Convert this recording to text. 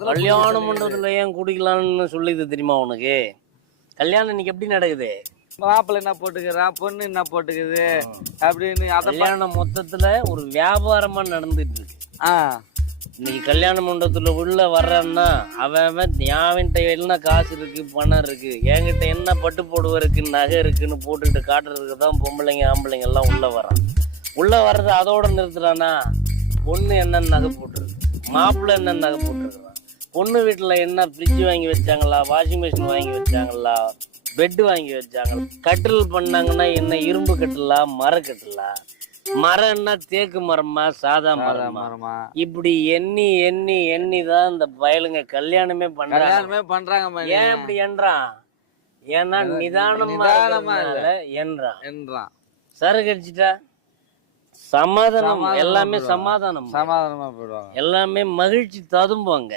கல்யாணம் பண்றதுல ஏன் குடிக்கலாம்னு சொல்லிது தெரியுமா உனக்கு? கல்யாணம் இன்னைக்கு எப்படி நடக்குது? மாப்பிள்ளை என்ன போட்டுக்கிறான், பொண்ணு என்ன போட்டுக்குது அப்படின்னு கல்யாணம் மொத்தத்துல ஒரு வியாபாரமா நடந்துட்டு இருக்கு. இன்னைக்கு கல்யாண மண்டபத்துல உள்ள வர்றான்னா அவன் யாவின்ட்ட என்ன காசு இருக்கு, பணம் இருக்கு, என்கிட்ட என்ன பட்டு போடுவ இருக்கு, நகை இருக்குன்னு போட்டுக்கிட்டு காட்டுறதுக்கு தான் பொம்பளைங்க ஆம்பளைங்க எல்லாம் உள்ள வரான். உள்ள வர்றது அதோட நிறுத்துறானா? பொண்ணு என்னென்ன நகை போட்டுருக்கு, மாப்பிள்ளை என்னென்ன நகை போட்டுருக்கான், பொண்ணு வீட்டுல என்ன ஃப்ரிட்ஜ் வாங்கி வச்சாங்களா, வாஷிங் மிஷின் வாங்கி வச்சாங்களா, பெட்டு வாங்கி வச்சாங்களா, கட்டில் பண்ணாங்கன்னா என்ன இரும்பு கட்டிலா மரக்கட்டிலா, மரம்னா தேக்கு மரமா சாதா மரமா, இப்படி எண்ணி எண்ணி எண்ணி தான் இந்த பயலுங்க கல்யாணமே பண்றாங்க. ஏன் இப்படி என்றான்? ஏன்னா நிதானமா என்றான். சரக்கு அடிச்சுட்டா சமாதானம், எல்லாமே சமாதானமா போயிடுவாங்க, எல்லாமே மகிழ்ச்சி ததும்புவாங்க.